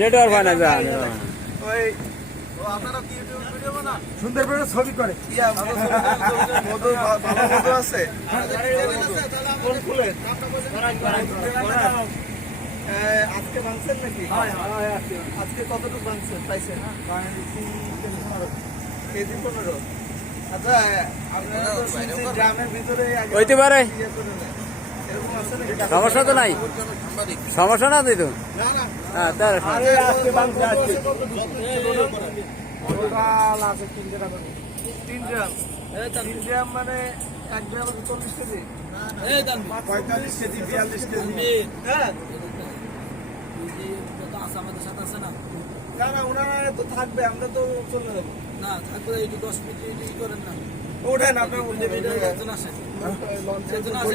Network হয় না যা ওই আপনারা কি ইউটিউব ভিডিও বানান? সুন্দর করে ছবি করে মধু ভালো মধু আছে কোন ফুলের আজকে ভাঙছেন নাকি? আজকে কতটুকু ভাঙছেন পাইছেন? কেজি 15। আচ্ছা আপনারা তো শুনছি গ্রামের ভিতরে হইতে পারে এরকম আছে নাকি? সমস্যা তো নাই সমস্যা না তুই তো না না হ্যাঁ তার আরে আজকে ভাঙছে আজকে টোটাল আছে 3 গ্রাম 3 গ্রাম 3 গ্রাম মানে 1 গ্রাম 40 কেজি 45 কেজি 42 কেজি হ্যাঁ না না ওনারা তো থাকবে আমরা তো চলে যাবো ওঠেন আপনার লঞ্চে